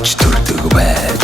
хөгжиж төрдөг байж.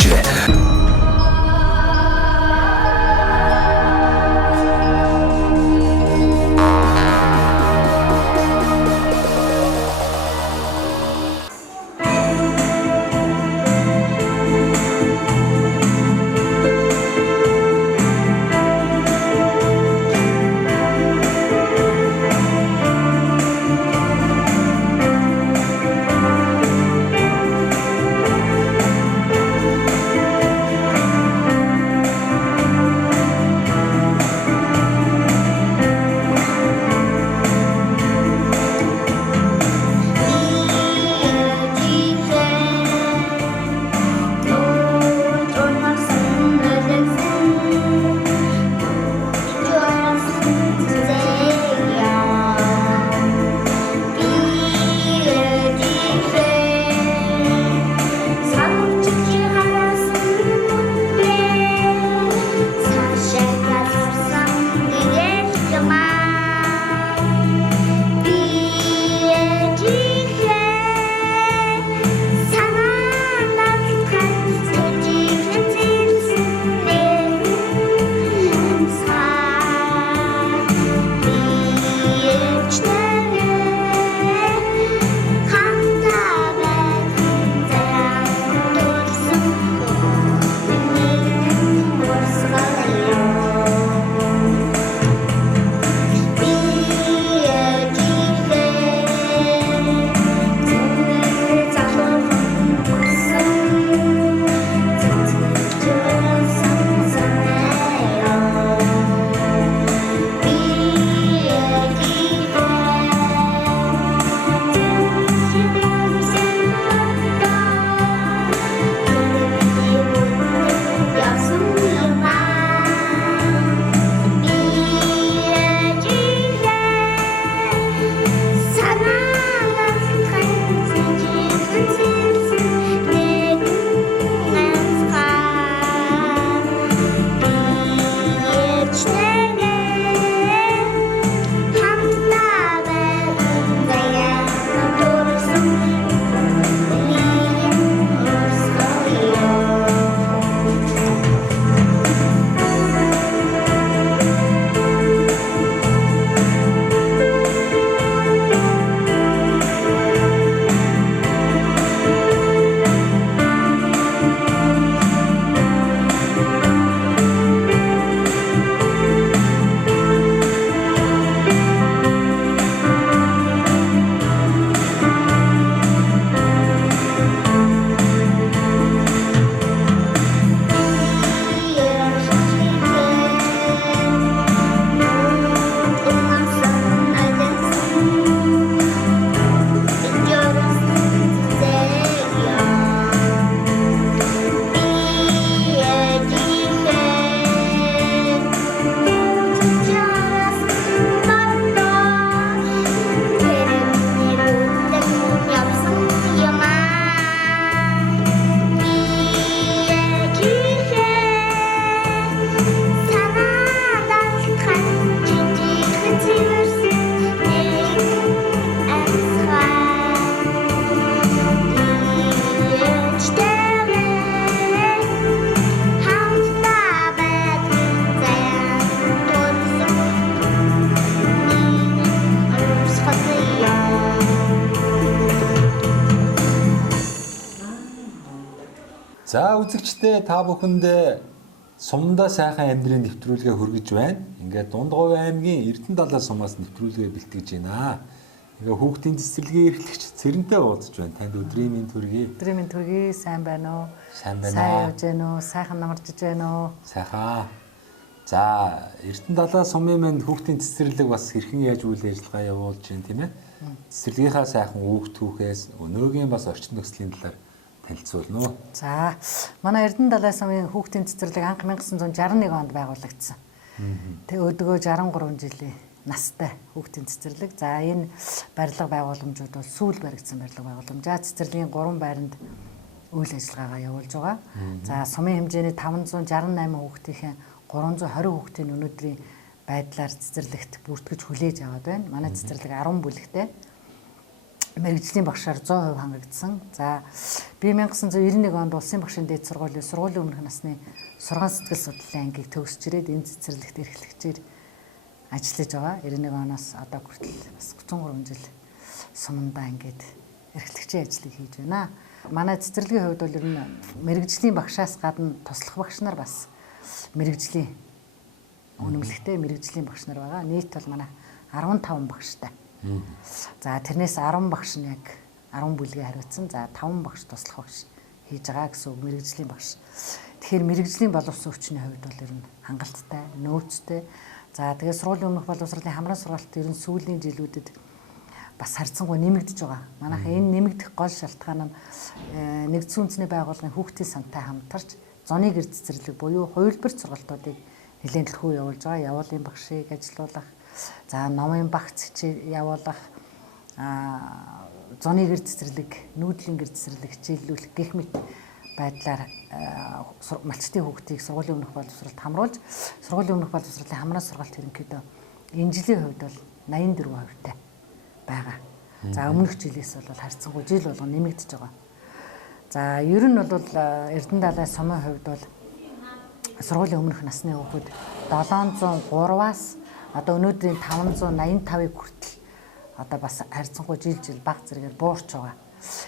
За үзэгчдээ та бүхэнд сумдаа сайхан амьдрын нэвтрүүлгээ хүргэж байна. Ингээд Дундгов аймгийн Эрдэнэ далай сумаас нэвтрүүлгээ бэлтгэж байна. Ингээ хүүхдийн цэцэрлэгийн эрхлэгч Цэрэнтэй уулзж байна. Танд өдрийн мэнд хүргэе. Өдрийн мэнд хүргэе. Сайн байна уу? Сайн байна. Сайн явж байна уу? Сайхан намарчж байна уу? Сайхан. За Эрдэнэ далай сумын манд хүүхдийн цэцэрлэг бас хэрхэн яаж үйл ажиллагаа явуулж байна тийм ээ. Цэцэрлэгийнхаа сайхан хүүхд түүхээс өнөөгийн бас орчин нөхцөлийн талаар танилцуулна уу. За манай Эрдэнэ далай сумын хүүхдийн цэцэрлэг анх 1961 онд байгуулагдсан. Тэгээ өөдгөө 63 жилийн настай хүүхдийн цэцэрлэг. За энэ барилга байгууламжууд бол сүүл баригдсан барилга байгууламжаа цэцэрлэгийн 3 байранд үйл ажиллагаагаа явуулж байгаа. За сумын хэмжээний 568 хүүхдийн 320 хүүхдийн өнөөдрийн байдлаар цэцэрлэгт бүртгэж хүлээж аваад байна. Манай цэцэрлэг 10 бүлэгтэй. мэрэгжлийн багшаар 100% хангагдсан. За би 1991 онд улсын багшийн дээд сургуулийн сургуулийн өмнөх насны сургаан сэтгэл судлалын ангийг төгсөж ирээд энэ цэцэрлэгт эрхлэгчээр ажиллаж байгаа. 91 оноос одоо хүртэл бас 33 жил сумандаа ингээд эрхлэгчийн ажлыг хийж байна. Манай цэцэрлэгийн хувьд бол ер нь мэрэгжлийн багшаас гадна туслах багш нар бас мэрэгжлийн үнэмлэхтэй мэрэгжлийн багш нар байгаа. Нийт бол манай 15 багштай. За тэрнээс 10 багш нь яг 10 бүлгээ хариуцсан. За 5 багш туслах багш хийж байгаа гэсэн үг мэрэгжлийн багш. Тэгэхээр мэрэгжлийн боловсон хүчний хувьд бол ер нь хангалттай, нөөцтэй. За тэгээд сургуулийн өмнөх боловсролын хамраа сургалт ер нь сүүлийн жилүүдэд бас харьцангуй нэмэгдэж байгаа. Манайхаа энэ нэмэгдэх гол шалтгаан нь нэгдсэн үндэсний байгууллагын хүүхдийн сантай хамтарч зуны гэр цэцэрлэг буюу хувилбар сургалтуудыг нэлээд төлхөө явуулж байгаа. Явуулын багшийг ажилуулах, за номын багц хичээл явуулах, зуны гэр цэцэрлэг, нүүдлийн гэр цэцэрлэг хичээллүүлэх гэх мэт байдлаар малчтын хүүхдийг сургуулийн өмнөх боловсролд хамруулж, сургуулийн өмнөх боловсролын хамраа сургалт ерөнхийдөө энэ жилийн хувьд бол 84% байгаа. За өмнөх жилээс бол харьцангуй жил болгон нэмэгдэж байгаа. За ер нь бол Эрдэнэ далайн сумын хувьд бол сургуулийн өмнөх насны хүүхэд 703-аас одоо өнөөдрийн 585-ыг хүртэл одоо бас харьцангуй жил баг зэрэгээр буурч байгаа.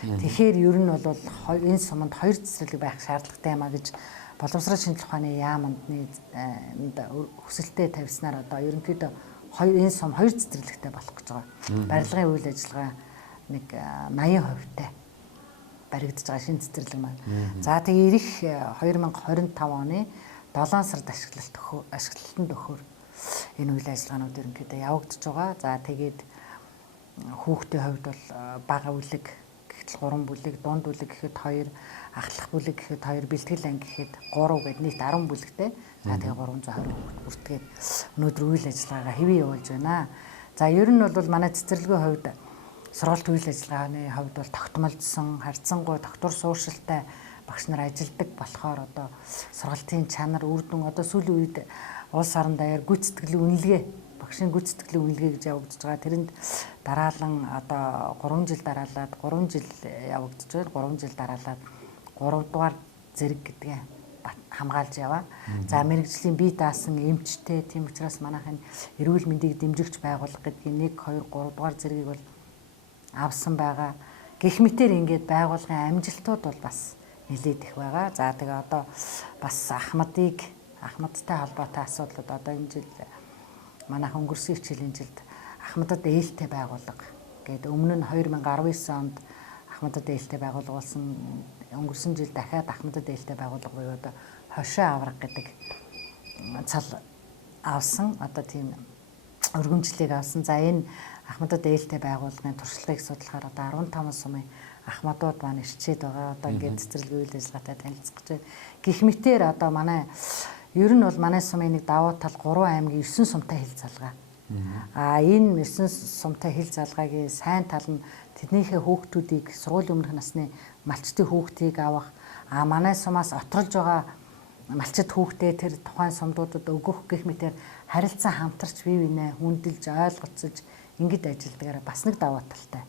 Тэгэхээр ер нь бол энэ суманд 2 цэцэрлэг байх шаардлагатай юм а гэж боловсрол шинжилгээ ухааны яамд хүсэлтэд тавьснаар одоо ерөнхийдөө энэ сум 2 цэцэрлэгтэй болох гэж байгаа. Барилгын үйл ажиллагаа нэг 80%-тай баригдаж байгаа шинэ цэцэрлэг маань. За тэгээ ирэх 2025 оны 7 сард ашиглалтанд өгөхөөр энэ үйл ажиллагаанууд ерөнхийдөө явагдаж байгаа. За тэгээд хүүхдийн хувьд бол бага бүлэг гэхэд 3 бүлэг, дунд бүлэг гэхэд 2, ахлах бүлэг гэхэд 2, бэлтгэл анги гэхэд 3 гэд нийт 10 бүлэгтэй. За тэгээ 320 хүүхэд бүртгээд өнөөдөр үйл ажиллагаагаа хэвээ явуулж байна. За ер нь бол манай цэцэрлэгийн хувьд сургалт үйл ажиллагааны хувьд бол тогтмолжсон, харьцангуй тогтвор сууршилтай багш нар ажилдаг болохоор одоо сургалтын чанар, үр дүн одоо сүүлийн үед улс орон даяар гүйцэтгэлийн үнэлгээ, багшийн гүйцэтгэлийн үнэлгээ гэж явагдаж байгаа. Тэрэнд дараалан одоо 3 жил дараалаад 3 жил явагдаж байна. 3 жил дараалаад 3 дугаар зэрэг гэдгээ хамгаалж яваа. За мэрэгжлийн бие даасан эмчтэй, тийм учраас манайхын эрүүл мэндийг дэмжигч байгууллага гэдгийг 1, 2, 3 дугаар зэргийг бол авсан байгаа. Гэх мэтээр ингээд байгууллагын амжилтууд бол бас нэлээд их байгаа. За тэгээ одоо бас Ахмадтай холбоотой асуудлууд одоо энэ жил манайхан өнгөрсөн хичээлийн жилд Ахмадад ээлтэй байгууллага гэдэг өмнө нь 2019 онд Ахмадад ээлтэй байгууллага болсон. Өнгөрсөн жил дахиад Ахмадад ээлтэй байгууллага буюу одоо хошоо авраг гэдэг цал авсан. Одоо тийм өргөмжлөлийг авсан. За энэ Ахмадад ээлтэй байгууллагын туршлагыг судлахаар одоо 15 сумын ахмадууд маань ирчээд байгаа. Одоо ингээд цэцэрлэгийн үйл ажиллагаатай танилцах гэж байна. Гэх мэтээр одоо манай ер нь бол манай сумын нэг давуу тал 3 аймгийн 9 сумтай хил залгаа. Энэ 9 сумтай хил залгаагийн сайн тал нь тэднийхээ хүүхдүүдийг сургуулийн өмнөх насны малчтын хүүхдийг авах, манай сумаас отролж байгаа малчит хүүхдээ тэр тухайн сумдуудад өгөх гэх мэтээр харилцан хамтарч бие биенээ хүндэлж ойлгоцож ингэж ажилладаг бас нэг давуу талтай.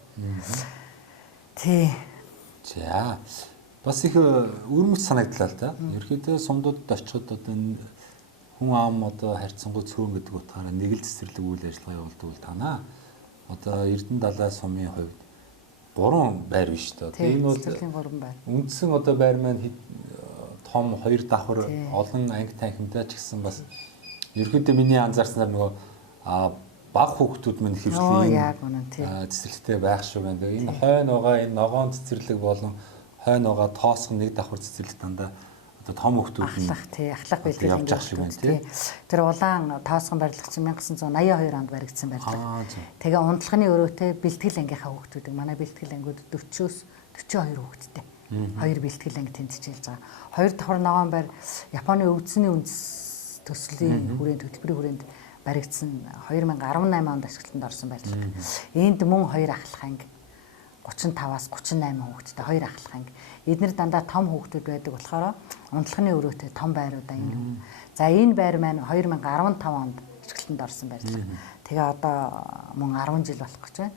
Тий. За бас их өрмөц санагдлаа л да. Ерөөдөө сумдуудад очиход одоо хүн ам одоо харьцангуй цөөн гэдэг утгаараа нэг л цэцэрлэг үйл ажиллагаа явуулдаг л танаа. Одоо Эрдэнэ далайн сумын хувьд 3 байр биш үү? Энэ бол цэцэрлэгийн 3 байр. Үндсэн одоо байр маань том 2 давхар олон анги танхимтай ч гэсэн бас ерөөдөө миний анзаарснаар нөгөө баг хүүхдүүд мань хэвлэлийн цэцэрлэгтэй байх шиг байна. Энэ хойно байгаа энэ ногоон цэцэрлэг болон хойно байгаа тоосхон нэг давхар цэцэрлэг дандаа одоо том хүүхдүүд нь ахлах бэлтгэл явж ах шиг байна тий. Тэр улаан тоосхон барилгач 1982 онд баригдсан барилга. Тэгээ унтлагын өрөөтэй бэлтгэл ангийнхаа хүүхдүүдийг манай бэлтгэл ангиуд 40-с 42 хүүхэдтэй. 2 бэлтгэл анги тэнд хичээлж байгаа. 2 давхар ногоон байр Японы өвдсөний үндэс төслийн хүрээнд хөтөлбөрийн хүрээнд баригдсан 2018 онд ашиглалтанд орсон барилга. Энд мөн 2 ахлах анги 35-аас 38 хүүхэдтэй 2 ахлах анги. Эдгээр дандаа том хүүхдүүд байдаг болохоор унтлагын өрөөтэй том байруудаа энэ. За энэ байр маань 2015 онд ашиглалтанд орсон барилга. Тэгээ одоо мөн 10 жил болох гэж байна.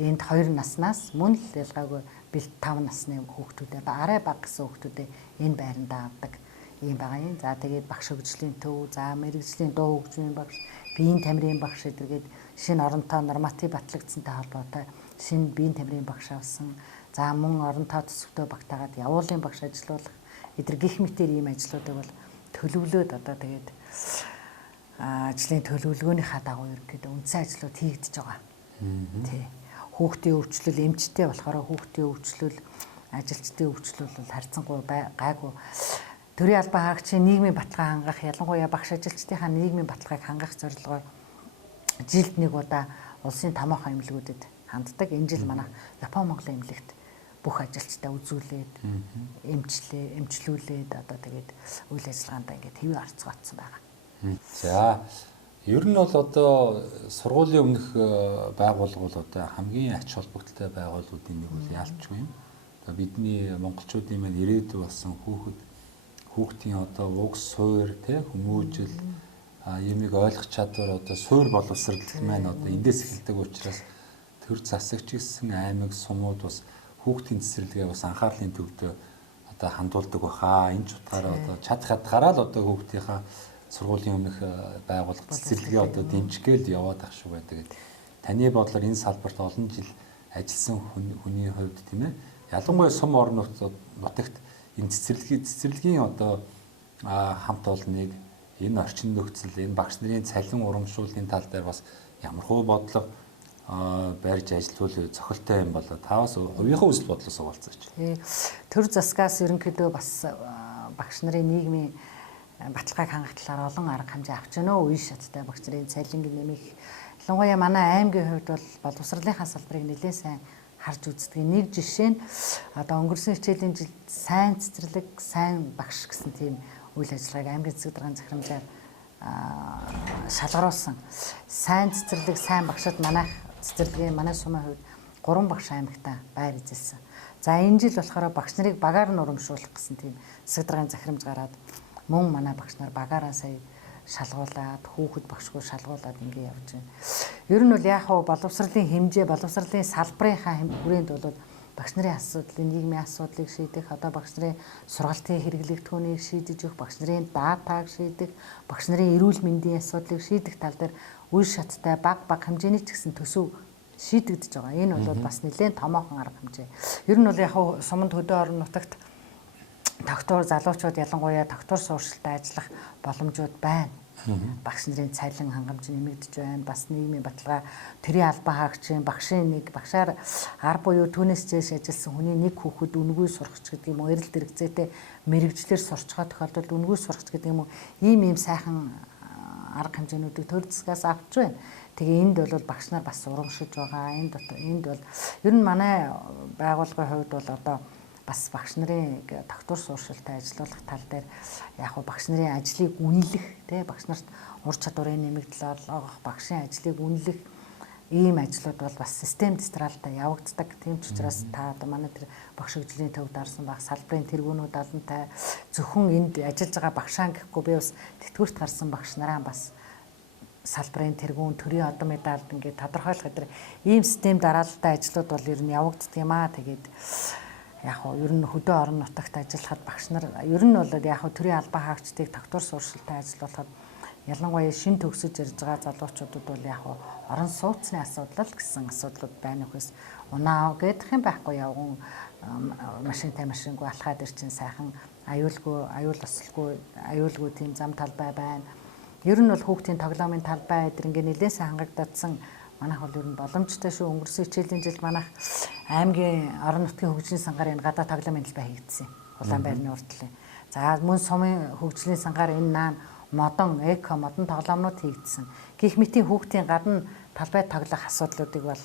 Энд 2 наснаас мөн л ялгаагүй бэлт 5 насны хүүхдүүдээ арай бага гэсэн хүүхдүүдээ энэ байранда авдаг юм байгаа юм. За тэгээд багш хөгжлийн төв, за мэрэгжлийн дуу хөгжмийн багш, биеийн тамирын багш эдэргээд шинэ оронтой норматив батлагдсантай холбоотой шинэ биеийн тамирын багш авсан. За мөн оронтой төсөвтэй багтаагаад явуулын багш ажилуулах эдэр гих мэтэр ийм ажлуудыг бол төлөвлөөд одоо тэгээд ажлын төлөвлөгөөнийхаа дагуу ерөнхийдөө үндсэн ажлууд хийгдэж байгаа. Тий. Хүүхдийн өвчлөл эмчтэй болохоор хүүхдийн өвчлөл, ажилчдын өвчлөл бол харьцангуй гайгүй. Төрийн албан хаагчийн нийгмийн баталгаа хангах, ялангуяа багш ажилчдынхаа нийгмийн баталгааг хангах зорилгоор жилд нэг удаа улсын томоохон эмнэлгүүдэд ханддаг. Энэ жил манай Япон Монголын эмнэлэгт бүх ажилчдаа үзүүлээд, эмчлүүлээд одоо тэгээд үйл ажиллагаанд ингээд хэвээр орцгоодсон байгаа. За ер нь бол одоо сургуулийн өмнөх байгууллага бол одоо хамгийн ач холбогдолтой байгууллагуудын нэг бол яалтчгүй юм. Одоо бидний монголчуудын маань ирээдүй болсон хүүхдийн одоо уг суур тий хүмүүжил юмыг ойлгох чадвар одоо суур боловсрол маань одоо эндээс эхэлдэг учраас төр засагч гэсэн аймаг сумууд бас хүүхдийн цэцэрлэгээ бас анхаарлын төвдөө одоо хандуулдаг баха. Энэ ч утгаараа одоо чадхаараа л одоо хүүхдийнхаа сургуулийн өмнөх байгууллага цэцэрлэгээ одоо дэмжгээл яваад ах шүү байдаг. Таны бодлоор энэ салбарт олон жил ажилласан хүний хувьд тийм ээ. Ялангуяа сум орон нутагт энэ цэцэрлэгийн одоо хамт олныг энэ орчин нөхцөл энэ багш нарын цалин урамшууллын тал дээр бас ямархуу бодлого барьж ажилтуул цохилтой юм болоо. Та бас хувийнхаа үзэл бодлоос хуваалцаач. Төр засгаас ерөнхийдөө бас багш нарын нийгмийн баталгааг хангах талаар олон арга хэмжээ авч байна уу? Үе шаттай багш нарын цалинг нэмэх. Ялангуяа манай аймгийн хувьд бол боловсролынхаа салбарыг нэлээд сайн харж үздэг. Нэг жишээ нь одоо өнгөрсөн хичээлийн жилд сайн цэцэрлэг, сайн багш гэсэн тийм үйл ажиллагааг аймгийн засаг даргын захирамжаар шалгаруулсан. Сайн цэцэрлэг, сайн багшид манайх цэцэрлэгийн манай сумын хувьд 3 багш аймагтаа байр эзэлсэн. За энэ жил болохоор багш нарыг багаар нь урамшуулах гэсэн тийм засаг даргын захирамж гараад мөн манай багш нар багаараа сая шалгуулад хүүхэд багшгүй шалгуулад ингэ явж байна. Ер нь бол яг хаа боловсролын хэмжээ, боловсролын салбарынхаа хүрээнд бол багш нарын асуудлыг, нийгмийн асуудлыг шийдэх, одоо багш нарын сургалтын хэрэглэгдэхүүнийг шийдэж өгөх, багш нарын датаг шийдэх, багш нарын эрүүл мэндийн асуудлыг шийдэх тал дээр үе шаттай бага хэмжээний ч гэсэн төсөв шийдэгдэж байгаа. Энэ бол бас нэлээд томоохон арга хэмжээ. Ер нь бол яг хаа суманд хөдөө орон нутагт доктор залуучууд ялангуяа доктор сууршилтай ажиллах боломжууд байна. Багш нарын цалин хангамж нэмэгдэж байна. Бас нийгмийн баталгаа, төрийн албан хаагчийн багшийн нэг багшаар ар буюу түүнээс зээш ажилласан хүний нэг хүүхэд үнгүй сурахч гэдэг юм уу, эрэлт хэрэгцээтэй мэрэгжлэр сурчгаа тохиолдолд үнгүй сурахч гэдэг юм уу, ийм сайхан арга хэмжээнүүдийг төр засгаас авч байна. Тэгээ энд бол багш нар бас урамшиж байгаа. Энд бол ер нь манай байгууллагын хувьд бол одоо бас багш нарын доктор сууршилтай ажиллах тал дээр яг хөө багш нарын ажлыг үнэлэх тий багш нарт ур чадварын нэмэгдэл олгох, багшийн ажлыг үнэлэх ийм ажлууд бол бас систем дистралтай явагддаг. Тийм ч учраас та одоо манай тэр багш хөгжлийн төвд орсон баг салбарын тэргүүнүүд олонтай зөвхөн энд ажиллаж байгаа багшаа гэхгүй би бас тэтгэврт гарсан багш нараа бас салбарын тэргүүн, төрийн одон медальд ингээд тодорхойлох гэдэг ийм систем дараалалтай ажлууд бол ер нь явагддаг юм аа. Тэгээд яг хоо ер нь хөдөө орон нутагт ажиллахад багш нар ер нь бол яг хоо төрийн албан хаагчдыг доктор сууршилтай ажиллуулахад ялангуяа шин төгсөж ирж байгаа залуучуудад бол яг хоо орон сууцны асуудал гэсэн асуудлууд байна үхээс унаа гэдэг юм байхгүй явган машинтай машингүй алхаад ир чин сайхан аюулгүй тийм зам талбай байна. Ер нь бол хүүхдийн тоглоомын талбай эдэр ингээ нэлээд сайн хангагдсан. Манайх бол ер нь боломжтой шүү. Өнгөрсөн хичээлийн жилд манайх аймгийн орон нутгийн хөгжлийн сангаар энэ гадаа тоглоомын талбай хийгдсэн. Улаанбаярны урдлын. За мөн сумын хөгжлийн сангаар энэ наан модон тоглоомнууд хийгдсэн. Гэх мэтийн хүүхдийн гадна талбайд тоглох асуудлуудыг бол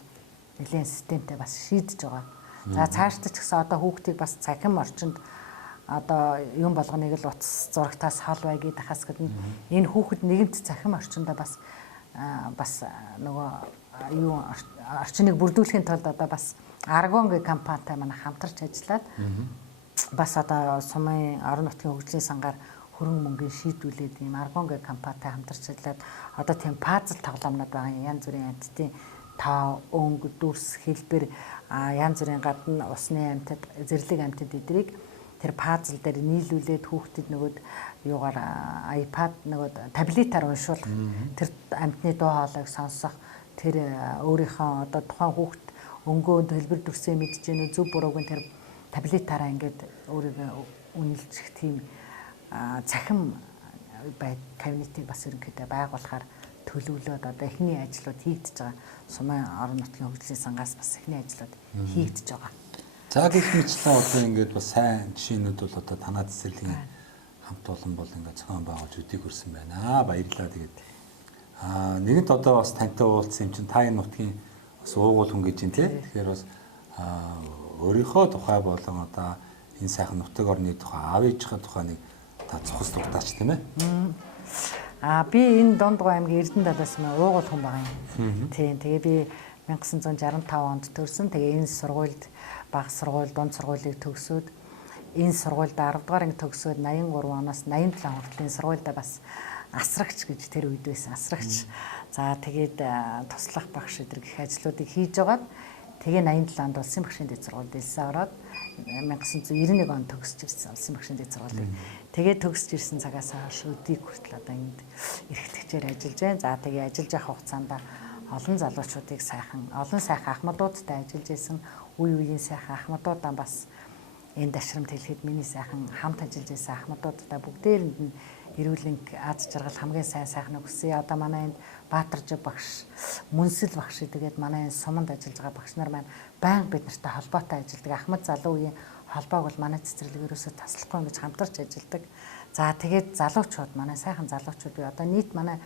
нэлээд системтэй бас шийдэж байгаа. За цаашдаа ч гэсэн одоо хүүхдийг бас цахим орчинд одоо юм болгоныг л утас зурагтаас хол байгийг дахаас гэдэг нь энэ хүүхэд нэгэнт цахим орчиндоо бас нөгөө юу орчныг бүрдүүлэхийн тулд одоо бас Argon гэх компанитай манай хамтарч ажиллаад бас одоо сумын орон нутгийн хөгжлийн сангаар хөрөнгө мөнгөний шийдвүүлээд ийм Argon-гийн компанитай хамтарч ажиллаад одоо тийм пазл тоглоомнод байгаа янз бүрийн амьтдын тав, өнгө, дүрс, хэлбэр янз бүрийн гадна усны амьтад, зэрлэг амьтад эдрийг тэр пазл дээр нийлүүлээд хүүхдэд нөгөөд юугаар iPad нөгөөд таблетаар уншуулах, тэр амьтны дуу хоолойг сонсох, тэр өөрийнхөө одоо тухайн хүүхд өнгөөнд хэлбэр дүрсээ мэдж гэнэ зөв бурууг нь тэр таблетаараа ингээд өөрийгөө үнэлжих тийм цахим кабинетийг бас ерөнхийдөө байгуулахаар төлөвлөөд одоо эхний ажлууд хийгдэж байгаа. Сумын орон нутгийн хөгжлийн сангаас бас эхний ажлууд хийгдэж байгаа. За гэх мэтлэн одоо ингээд бас сайн жишээнүүд бол одоо танаа цэцэрлэгийн хамт олон бол ингээд зохион байгуулж өдийг хүрсэн байна. Баярлалаа. Тэгээд нэгэнт одоо бас тантай уулзсан юм чинь та энэ нутгийн бас уугуул хүн гэж юм тий. Тэгэхээр бас өөрийнхөө тухай болон одоо энэ сайхан нутаг орны тухай аав ээжийнхээ тухай нэг та цохос дуртаач тийм ээ. Би энэ Дундгой аймгийн Эрдэнэдалаас уугуул хүн байгаа юм. Тийм. Тэгээ би 1965 онд төрсөн. Тэгээ энэ сургуульд бага сургууль, дунд сургуулийг төгсөөд энэ сургуульд 10 дугаар анги төгсөөд 83 оноос 87 хүртэл энэ сургуульд бас асрагч гэж тэр үед байсан. Асрагч. За тэгээд туслах багш эдэр гэх ажлуудыг хийж байгаад тэгээ 87 онд улсын багшийн дэд сургуульд элсэн ороод 1991 онд төгсөж ирсэн улсын багшийн дэд сургуулийг. Тэгээд төгсөж ирсэн цагаас хойш өдийг хүртэл одоо энд эрхлэгчээр ажиллаж байна. За тэгээ ажиллаж явах хугацаанд олон залуучуудыг олон сайхан ахмадуудтай ажиллаж исэн. Үе үеийн сайхан ахмадуудаа бас энд ашрамт хэлэхэд миний сайхан хамт ажиллаж исэн ахмадуудтай бүгдээрэнд нь эрүүлэн аз жаргал хамгийн сайхан өгсөн. Одоо манай энд Баатаржиг багш, Мөнсөл багш гэдэг манай энэ суманд ажиллаж байгаа багш нар маань байнга бид нартай холбоотой ажилладаг. Ахмад залуу үеийн холбоог бол манай цэцэрлэг ерөөсөө таслахгүй гэж хамтарч ажилладаг. За тэгээд залуучууд манай сайхан залуучууд одоо нийт манай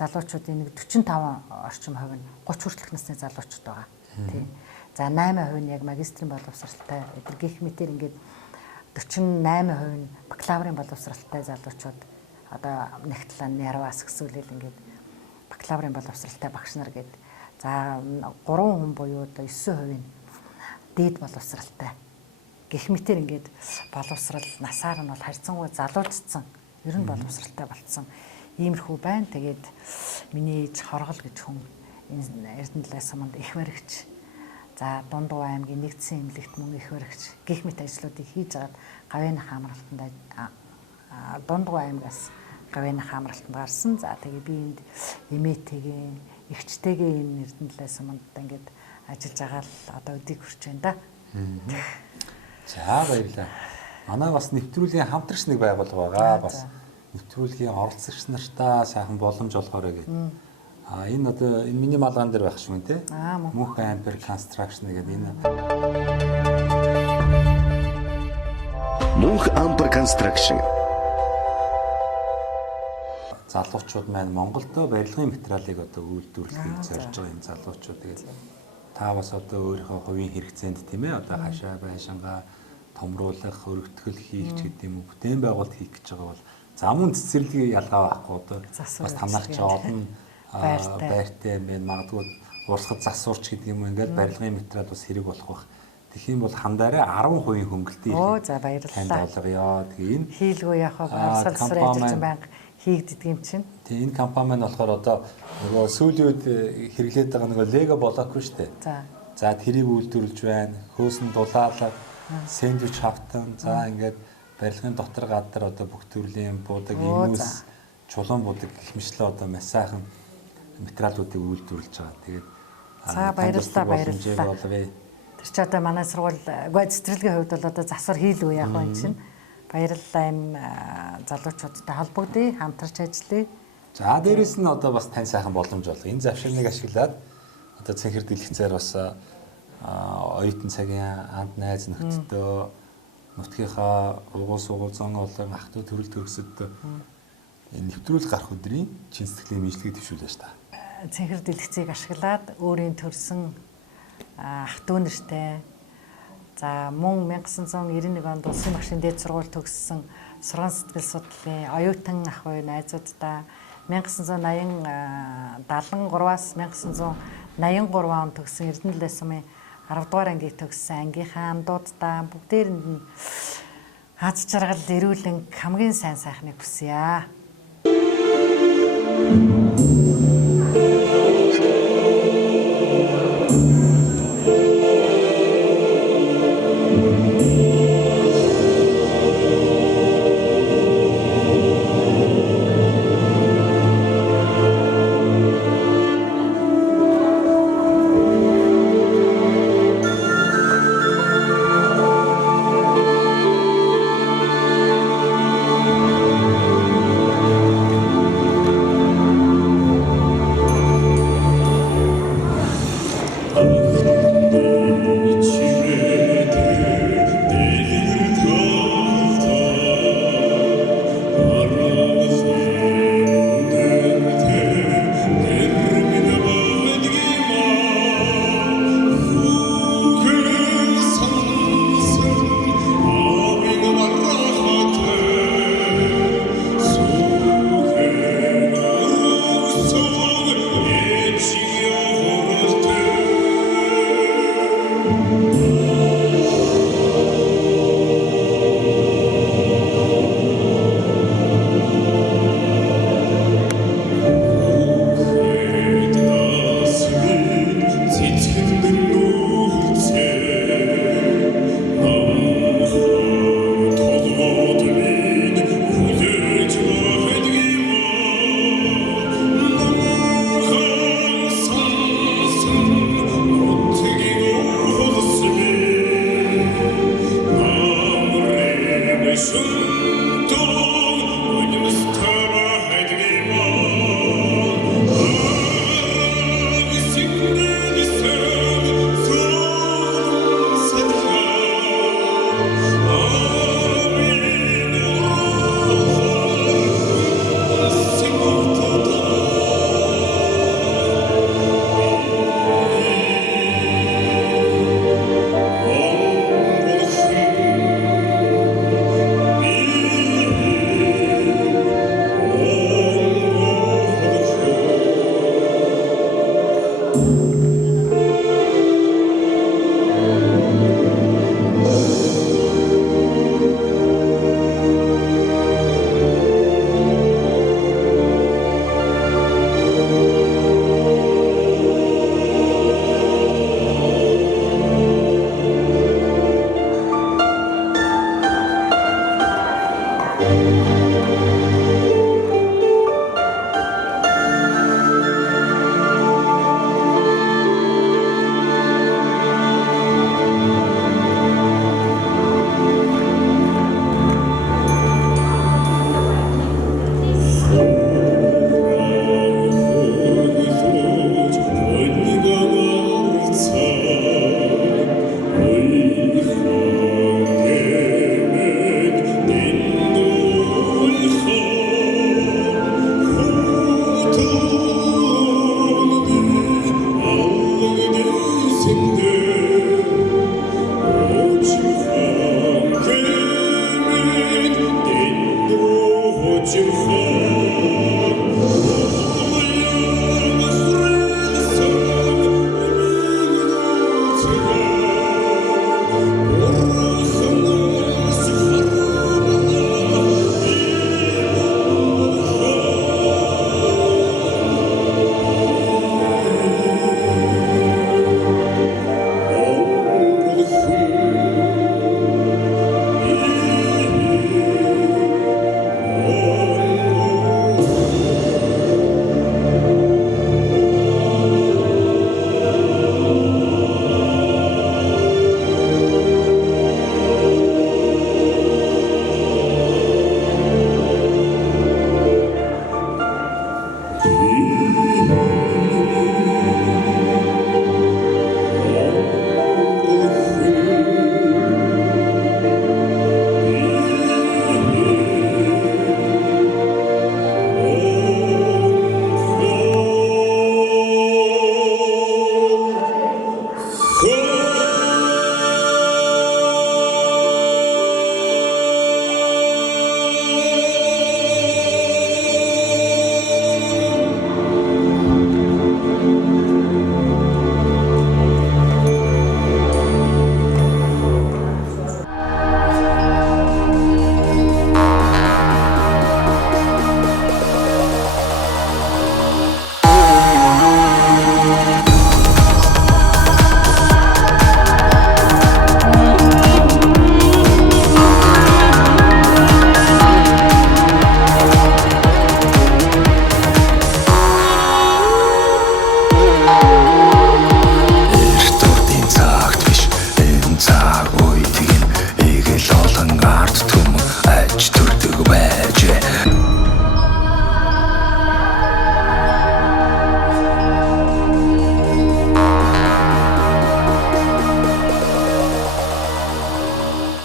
залуучуудын нэг 45 орчим хувь нь 30 хүртэлх насны залуучууд байгаа. Тийм. За 8% нь яг магистрийн боловсралтай эдгээр гих мэтэр ингээд 48% нь бакалаврын боловсралтай залуучууд одоо нягтлаа Нярваас гэсүүлэл ингээд бакалаврын боловсралтай багш нар гээд за 3 хүн буюу одоо 9% нь дээд боловсралтай гих мэтэр ингээд боловсрал насаар нь бол харьцангуй залуучдсан ер нь боловсралтай болцсон иймэрхүү байна. Тэгээд миний ээж Хоргол гэж хүн энэ Эрдэнэтлээ суманд их баригч. За Дундгой аймгийн нэгдсэн эмнэлэгт мөн их баригч гих мэт ажлуудыг хийж агаад Гавьяаны хаамралтанд Дундгой аймгаас Гавьяаны хаамралтанд гарсан. За тэгээ би энд эмээтэйгээ эгчтэйгээ энэ Эрдэнэтлээ суманд ингээд ажиллаж байгаа л одоо өдийг хүрч байна да. За баярлалаа. Манай бас нэвтрүүлгийн хамтрагч нэг байгуулга байгаа. Бас нэвтрүүлгийн оролцогч нартаа сайхан боломж олгоорой гэдэг. Энэ одоо энэ миний малган дээр байх шүү нэ тий. Мөнх Ампер Construction гэдэг энэ. Мөнх Ампер Construction. Залуучууд маань Монголд барилгын материалыг одоо үйлдвэрлэхийг зорж байгаа юм залуучууд. Тэгээд та бас одоо өөрийнхөө хувийн хэрэгцээнд тийм ээ одоо хашаа байшингаа томруулах, өргөтгөл хийх ч гэдэг юм уу бүтээн байгуулалт хийх гэж байгаа бол замун цэцэрлэгийн ялгаа байхгүй одоо бас танаач олон байртай мэн магадгүй урсгал засварч гэдэг юм уу ингээд барилгын материал бас хэрэг болох бах. Тэгэх юм бол хандаараа 10% хөнгөлтөө ирэх. За баярлалаа. Танд олгоё. Тэгээ энэ хийлгүй яхаа урсгал засвар ажиллаж байнга хийгддэг юм чинь. Тэгээ энэ компани маань болохоор одоо нөгөө сүүлийн үед хэрэглээд байгаа нөгөө Лего блокгүй шүү дээ. За тэрийг үйлдвэрлэж байна. Хөөсөн дулаалга, сэндвич хавтан, за ингээд барилгын дотор гадар одоо бүх төрлийн буудаг, имүүс, чулуун буудаг гэх мэтлээ одоо маш сайхан материалуудыг үйлдвэрлэж байгаа. Тэгээд за баярлалаа. Тэр чи одоо манай сургууль цэцэрлэгийн хувьд бол одоо засвар хийлгүй яах вэ чинь. Баярлалаа юм залуучуудтай холбогдъё, хамтарч ажиллая. За дээрэс нь одоо бас тань сайхан боломж олго. Энэ завширныг ашиглаад одоо цэнхэр дэлгэцээр бас оюутан цагийн анд найз нөхдөдөө нутгийнхаа угуул сугуул зон олон ах トゥ төрөл төгсөд нэвтрүүлэг гарах өдрийн чин сэтгэлийн мэдлэгийг төвшүүлж та. Цэнхэр дэлгэцийг ашиглаад өөрийн төрсэн ах トゥ нэртэй за мөн 1991 онд улсын багшийн дээд сургууль төгссөн сургууль сэтгэл судлалын оюутан ах буй найзуудтай 1973-аас 1983 онд төгссөн Эрдэнэтлээ сумын 10 дугаар ангийг төгссөн ангийнхаа андуудтай бүгдээрэнд нь Аз жаргал эрүүлэн хамгийн сайн сайхныг хүсье.